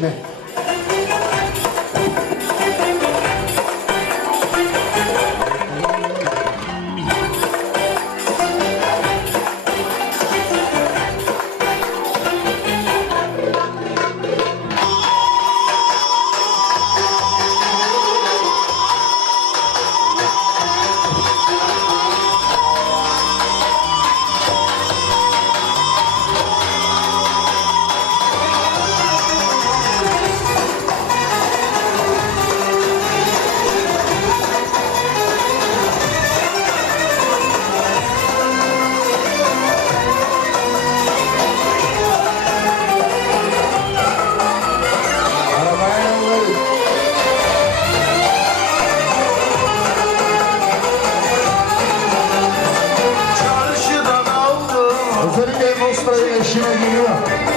né? show you up.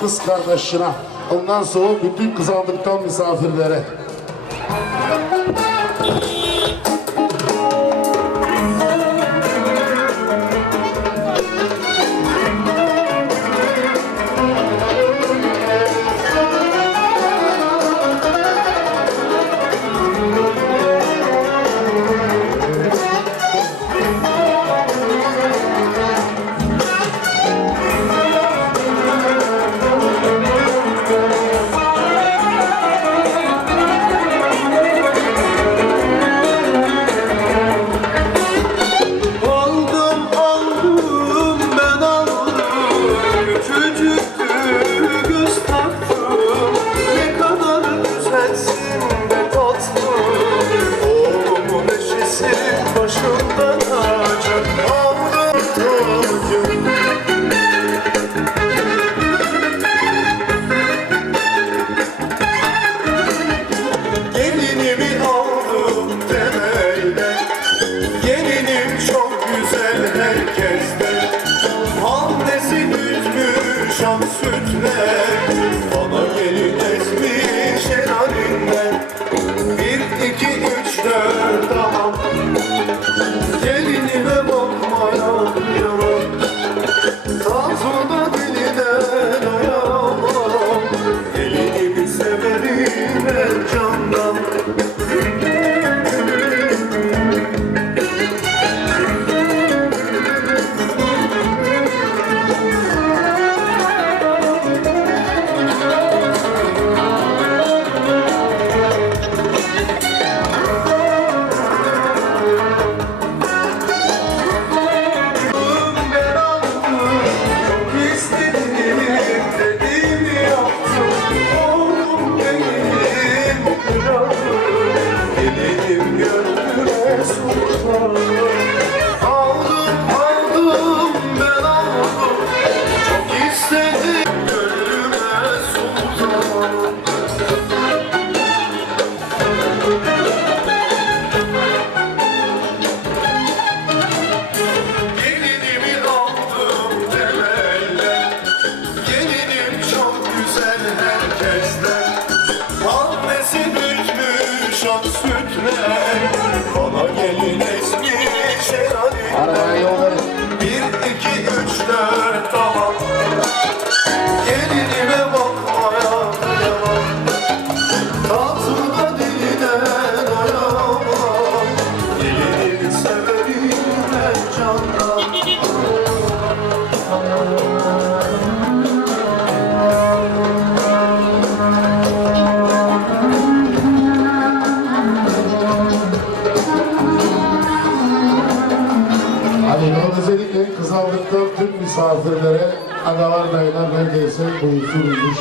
kız kardeşine. Ondan sonra bütün kızandıktan misafirlere. misafirlere adalar dayılar neredeyse buyursun imiş.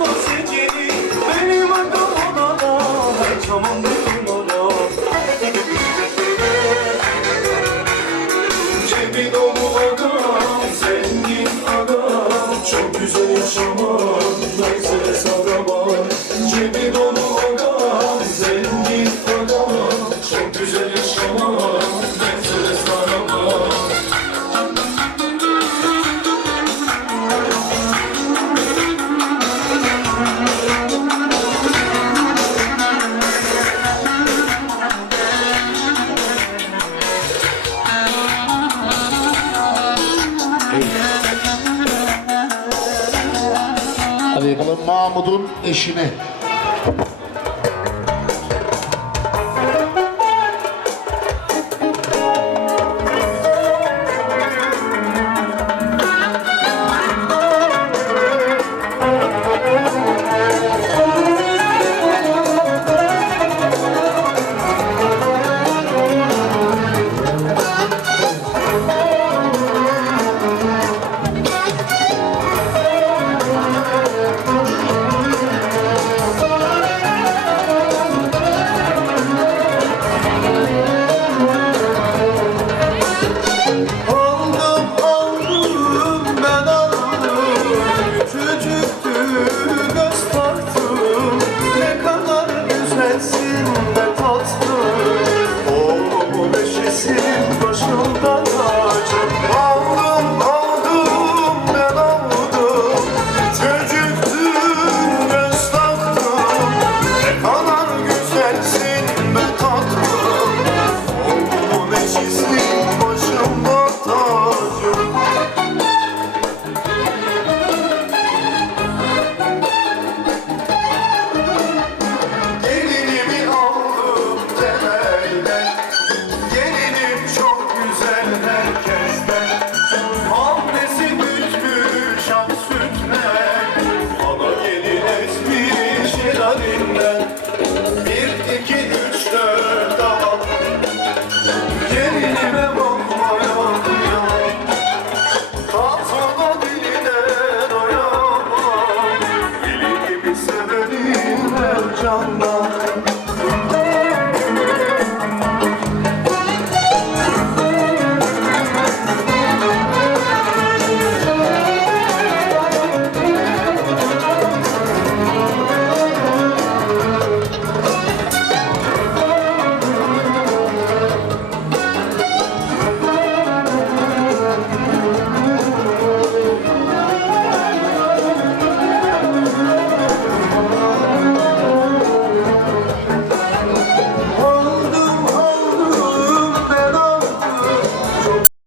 olmaz geceni Benim adam olana Her zaman Mahmut'un eşine. the thoughts